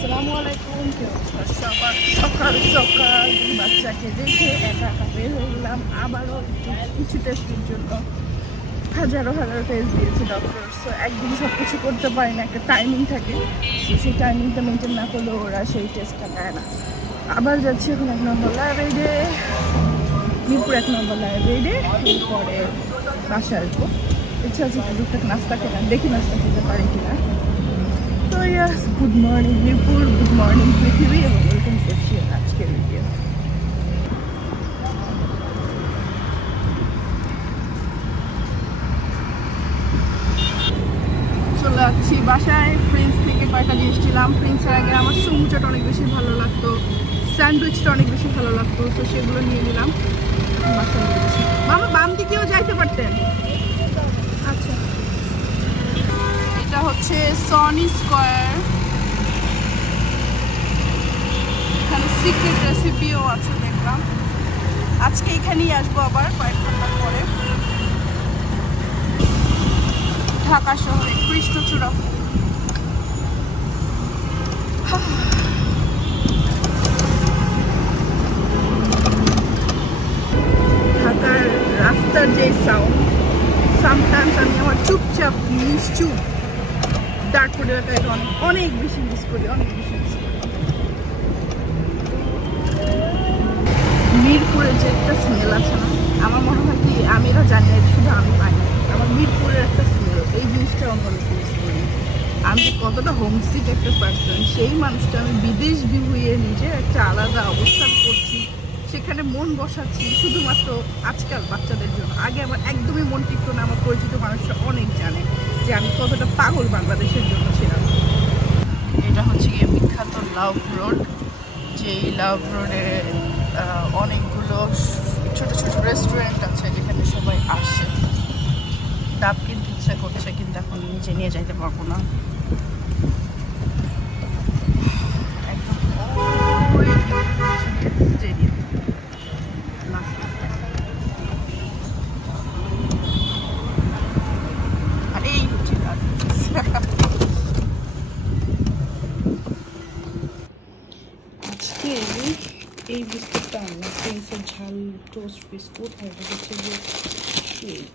আসসালামু আলাইকুম। সকাল সকাল সকাল বাচ্চাকে দেখে একা একা বের হয়ে গেলাম আবারও কিছু টেস্টের জন্য। হাজারো টেস্ট দিয়েছে ডক্টর। সো একদিন সব কিছু করতে পারি না, একটা টাইমিং থাকে। সেই টাইমিংটা মেনটেন না করলে ওরা সেই টেস্টটা নেয় না। আবার যাচ্ছি এখন 1 নম্বর লাইব্রেরিতে, মিরপুর 1 নম্বর লাইব্রেরিতে। এরপরে বাসায় আসবো। ইচ্ছা আছে একটু টুকটাক নাস্তা কেনা, দেখি নাস্তা খেতে পারি কিনা। তো yes, good morning Mirpur, good morning পৃথিবী, এবং ওয়েলকাম করছি আজকের ভিডিও। চলে যাচ্ছি বাসায়। প্রিন্স থেকে কয়েকটা জিনিস ছিলাম। প্রিন্সের আগে আমার সমুচাটা অনেক বেশি ভালো লাগতো, স্যান্ডউইচটা অনেক বেশি ভালো লাগতো, তো সেগুলো নিয়ে নিলাম। বাসায় যাচ্ছি। মামা বাম দিকেও যাইতে পারতেন। আচ্ছা, এটা হচ্ছে সনি স্কয়ার। এখানে সিক্রেট রেসিপিও আছে দেখলাম। আজকে এখানেই আসবো আবার কয়েক ঘন্টা পরে। ঢাকা শহরে কৃষ্ণচূড়া। ঢাকার রাস্তার যে সাউন্ড, সামটাইমস আমি আমার চুপচাপ নিশ্চুপ ডার্টফুড এলাকায় অনেক বেশি মিস করি, অনেক বেশি মিস করি। মিরপুরের যে একটা স্মেল আছে না, আমার মনে হয় কি আমি এটা জানি না, শুধু আমি পাই না। আমার মিরপুরের একটা স্মেল, এই জিনিসটা আমি অনেক মিস করি। আমি যে কতটা হোমসিক একটা পার্সন, সেই মানুষটা আমি বিদেশ বিভুঁইয়ে নিজের একটা আলাদা অবস্থান করছি, সেখানে মন বসাচ্ছি শুধুমাত্র আজকাল বাচ্চাদের জন্য। আগে আমার একদমই মন টিকত না। আমার পরিচিত মানুষরা অনেক জানে যে আমি কতটা পাগল বাংলাদেশের জন্য ছিলাম। এটা হচ্ছে গিয়ে বিখ্যাত লাভ রোড। যেই লাভ রোডে অনেকগুলো ছোট ছোট রেস্টুরেন্ট আছে যেখানে সবাই আসে। ডাব কিনতে ইচ্ছা করছে, কিন্তু এখন নিচে নিয়ে যাইতে পারবো না। একদম স্টেডিয়াম। আর এই হচ্ছে আজকে এই বিস্কুটটা আনলাম, প্রিন্সের ঝাল টোস্ট বিস্কুট। আর এটা হচ্ছে যে সুইট।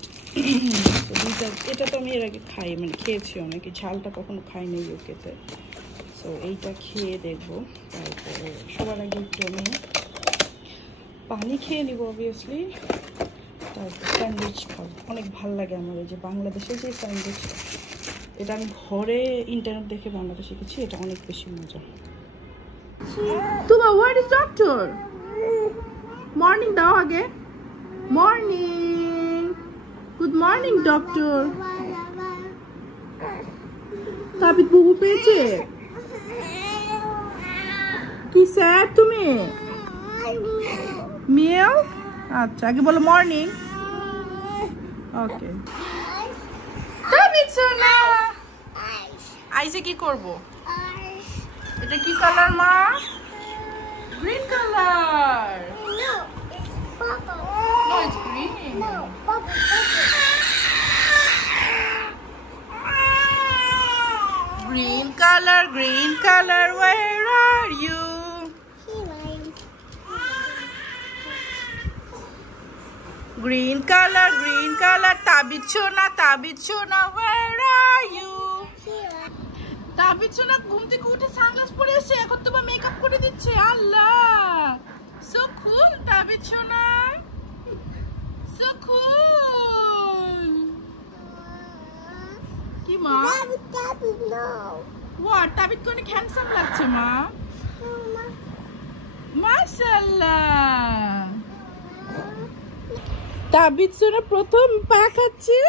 দুইটা, এটা তো আমি এর আগে খাই, মানে খেয়েছি অনেকে, ঝালটা কখনো খাইনি ইউকেতে। সো এইটা খেয়ে দেখবো। তারপরে সবার আগে একটু আমি পানি খেয়ে নিব অবভিয়াসলি। তারপর স্যান্ডউইচ খাবো। অনেক ভালো লাগে আমার এই যে বাংলাদেশের যে স্যান্ডউইচটা, এটা আমি ঘরে ইন্টারনেট দেখে বানাতে শিখেছি। এটা অনেক বেশি মজা। Tuba, where is doctor? Morning দাও আগে। Morning, good morning doctor. তাবিদ বুবু পেয়েছে? কি স্যার তুমি? মিয়াও। আচ্ছা, আগে বলো মর্নিং। ওকে। তাবিদ সোনা, আইসে কি করব? এটা কি কালার মা? Green colour. No, it's purple. No, it's green. No, purple. Green color, where are you? Green color, Tabit Shona, where are you? তাবিদ সোনা ঘুম থেকে উঠে সানগ্লাস পরে এসে এখন তোমার মেকআপ করে দিচ্ছে। আল্লাহ, সো কুল তাবিদ সোনা, সো কুল। কি মা? তাবিদ নো। হোয়াট? তাবিদ কোন হ্যান্ডসাম লাগছে মা। মাশাআল্লাহ। তাবিদ সোনা প্রথম পা খাচ্ছে।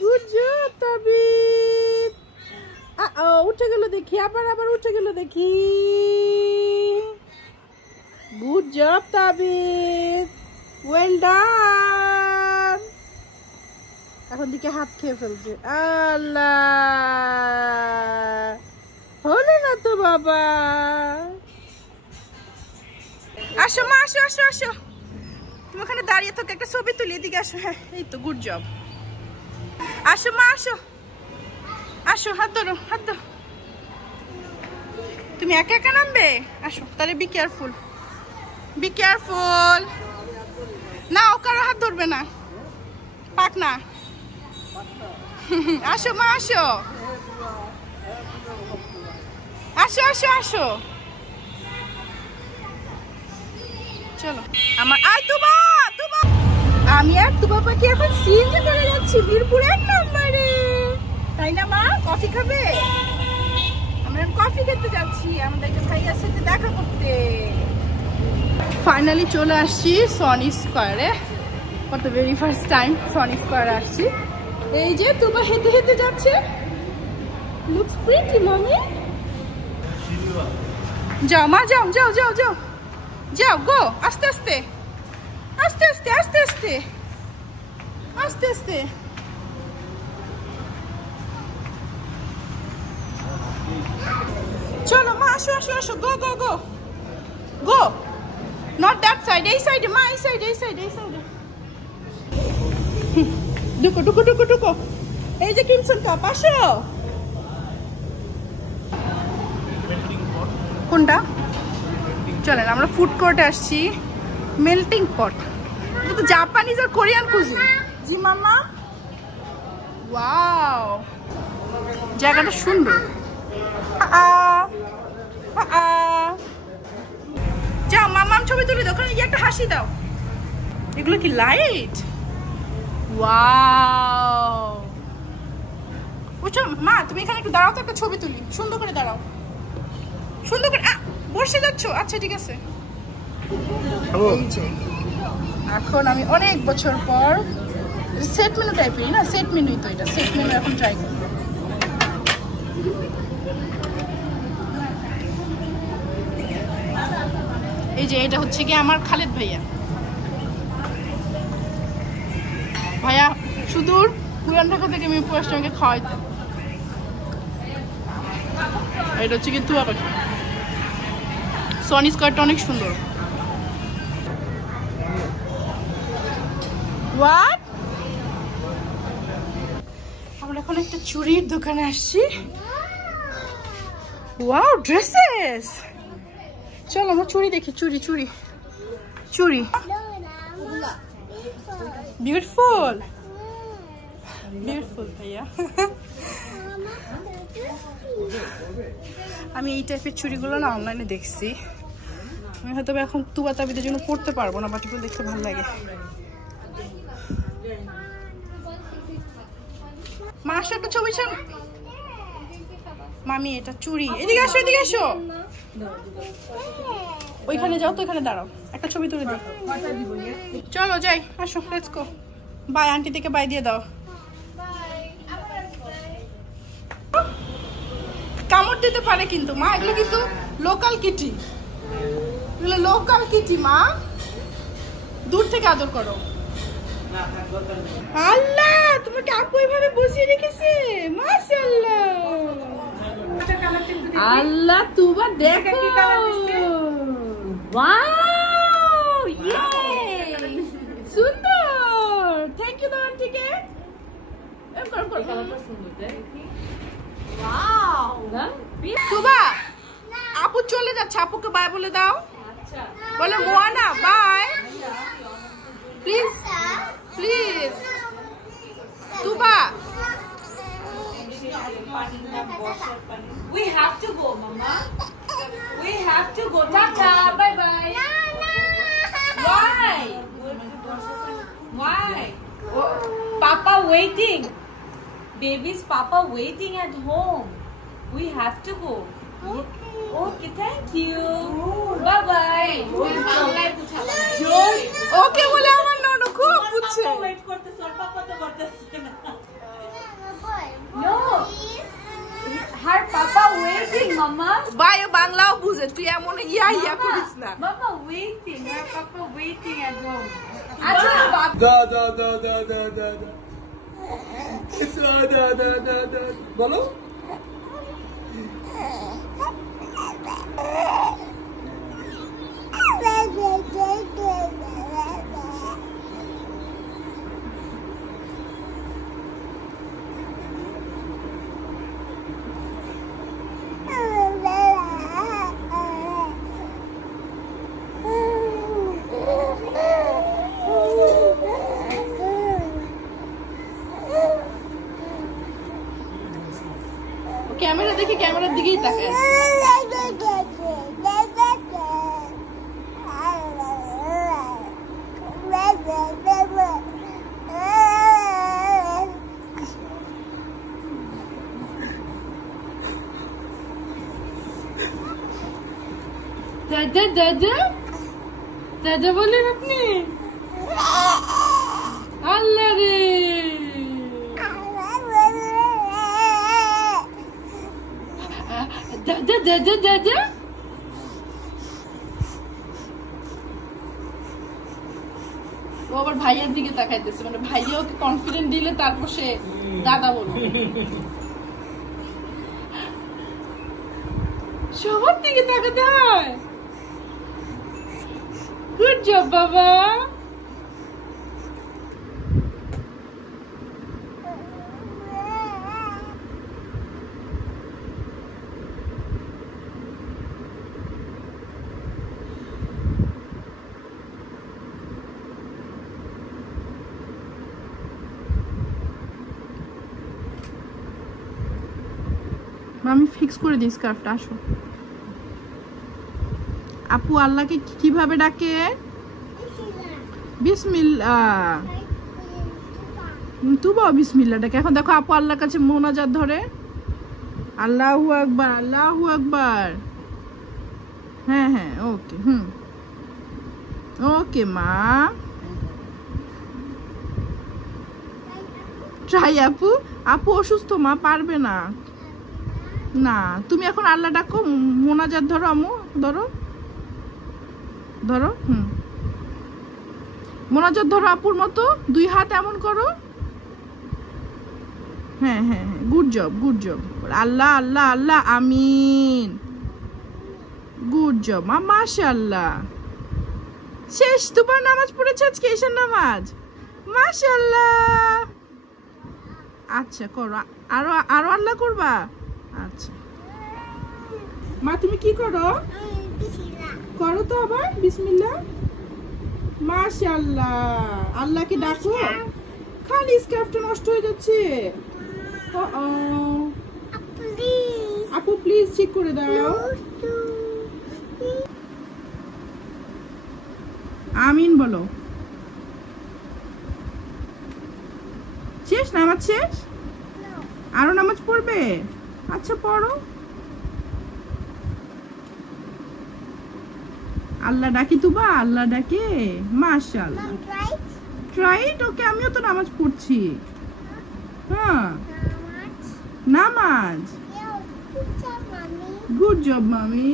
Good job তাবিদ। উঠে গেল দেখি, আবার উঠে গেল দেখি। Good job তাবিদ, well done. এখন দিকে হাত খেয়ে ফেলছে। আল্লাহ, হলো না তো বাবা। আসো মা, আসো আসো আসো। তুমি ওখানে দাঁড়িয়ে থাকো, একটা ছবি তুলি। এদিকে আসো। হ্যাঁ, এই তো, গুড জব। আসো মা, আসো আসো, হাত ধরো, হাত ধরো। তুমি একা একা নামবে? আসো তাহলে বি কেয়ারফুল, বি কেয়ারফুল। না ও কারো হাত ধরবে না, পাক না। আসো মা, আসো আসো আসো আসো, চলো। আমার আর তুবা তুবা, আমি আর তুবা পাখি এখন সিএনজি করে যাচ্ছি মিরপুর 1 নম্বরে, তাই না মা? কফি খাবে? আমরা কফি খেতে যাচ্ছি আমাদের ভাইয়ার সাথে দেখা করতে। ফাইনালি চলে আসছি সনি স্কোয়ারে, for the very first time Sony স্কোয়ারে আসছি। এই যে তুবা হেঁটে হেঁটে যাচ্ছে, লুকস প্রিটি মামি। যাও মা, যাও যাও যাও যাও যাও, গো, আস্তে আস্তে আস্তে আস্তে আস্তে আস্তে আস্তে আস্তে। চলো মা, আসো আসো আসো, গো গো গো গো, নট দ্যাট সাইড, এই সাইডে মা, এই সাইডে এই সাইডে এই সাইডে। ঢুকো ঢুকো ঢুকো ঢুকো, এই যে ক্রিমসন কাপ, আসো। কোনটা? চলেন আমরা ফুড কোর্টে আসছি, মেল্টিং পট। এটা তো জাপানিজ আর কোরিয়ান কুজিন। জি মামা, ওয়াও জায়গাটা সুন্দর। যাও মামাম ছবি তুলে দাও, ওখানে গিয়ে একটা হাসি দাও। এগুলো কি লাইট? ওয়াও, বুঝছো মা, তুমি এখানে একটু দাঁড়াও তো, একটা ছবি তুলি, সুন্দর করে দাঁড়াও, সুন্দর করে। বসে যাচ্ছ? আচ্ছা ঠিক আছে। এখন আমি অনেক বছর পর সেট মেনু টাইপেরই না, সেট মেনুই তো এটা, সেট মেনু এখন ট্রাই করব। এই যে এটা হচ্ছে কি আমার খালেদ ভাইয়া, ভাইয়া সুদূর পুরান ঢাকা থেকে আমি আমাকে খাওয়াইতে। এটা হচ্ছে কি তুয়া পাখি। সনি স্কোয়ারটা অনেক সুন্দর। হোয়াট? আমরা এখন একটা চুড়ির দোকানে আসছি। Wow, dresses. চলো আমরা চুড়ি দেখি, চুড়ি চুড়ি চুড়ি। বিউটিফুল বিউটিফুল ভাইয়া। আমি এই টাইপের চুড়িগুলো না অনলাইনে দেখছি, আমি হয়তো এখন তুবা তাবিদের জন্য পড়তে পারবো না, বাট এগুলো দেখতে ভালো লাগে। মা আসো, একটা ছবি ছাড়। মামি এটা চুড়ি, এদিকে আসো এদিকে আসো, ওইখানে যাও তো, ওইখানে দাঁড়াও, একটা ছবি তুলে দাও। চলো যাই, আসো, লেটস গো। বাই, আন্টি থেকে বাই দিয়ে দাও। কামড় দিতে পারে কিন্তু মা, এগুলো কিন্তু লোকাল কিটি, এগুলো লোকাল কিটি মা, দূর থেকে আদর করো। আল্লাহ, তোমাকে আপু এভাবে বসিয়ে রেখেছে, মাশাআল্লাহ। আল্লাহ তুবা দেখো, ওয়াও, ইয়ে সুন্দর। থ্যাংক ইউ দাও আন্টিকে। তুবা আপু চলে যাচ্ছে, আপুকে বাই বলে দাও। বলে Moana bye please please. Tuba we have to go mama, we have to go, tata, bye bye. Why why? Papa waiting, baby's papa waiting at home, we have to go. Okay, thank you, bye bye. Okay বলে আমার ননদ খুব বুঝছে, wait করতেছ, পাপা তো করতেছে না। No, her papa waiting mama. Bye বাংলাও বুঝে, তুই এমন ইয়া ইয়া করিস না। Mama waiting, her papa waiting at home. আচ্ছা da da da da da da da da da da da বলো। দেখে ক্যামেরার দিকেই তাকায়। দাদা দাদা দাদা বলেন আপনি? আল্লাহ রে, দাদা দাদা দাদা। ও আবার ভাইয়ের দিকে তাকাইতেছে, মানে ভাইয়া ওকে কনফিডেন্ট দিলে তারপর সে দাদা বলবে। সবার দিকে তাকাতে হয়। গুড জব বাবা। আমি ফিক্স করে দিই স্কার্ফটা। আসো আপু, আল্লাহকে কিভাবে ডাকে? বিসমিল্লাহ। তুবা বিসমিল্লাহ ডাকে। এখন দেখো আপু আল্লাহর কাছে মোনাজাত ধরে, আল্লাহু আকবার আল্লাহু আকবার। হ্যাঁ হ্যাঁ, ওকে। ওকে মা। ট্রাই আপু। আপু অসুস্থ মা, পারবে না। না, তুমি এখন আল্লাহ ডাকো, মোনাজাত ধরো আম্মু, ধরো ধরো। মোনাজাত ধরো আপুর মতো, 2 হাত এমন করো। হ্যাঁ হ্যাঁ হ্যাঁ, গুড জব গুড জব। আল্লাহ আল্লাহ আল্লাহ আমিন। গুড জব মা, মাশাআল্লাহ। শেষ, তোমার নামাজ পড়েছে আজকে, ঈশার নামাজ। মাশাআল্লাহ। আচ্ছা করো, আরো আরো আল্লাহ করবা। আচ্ছা মা, তুমি কি করো? করো তো আবার বিসমিল্লাহ। মাশাআল্লাহ। আল্লাহকে ডাকো। খালি স্কার্ফটা নষ্ট হয়ে যাচ্ছে। আপু প্লিজ ঠিক করে দাও। আমিন বলো। শেষ নামাজ? শেষ? আরো নামাজ পড়বে? আচ্ছা পড়ো। আল্লাহ ডাকি তুবা, আল্লাহ ডাকে। মাশাআল্লাহ। Try it. ওকে, আমিও তো নামাজ পড়ছি। হ্যাঁ, নামাজ। গুড জব মামি।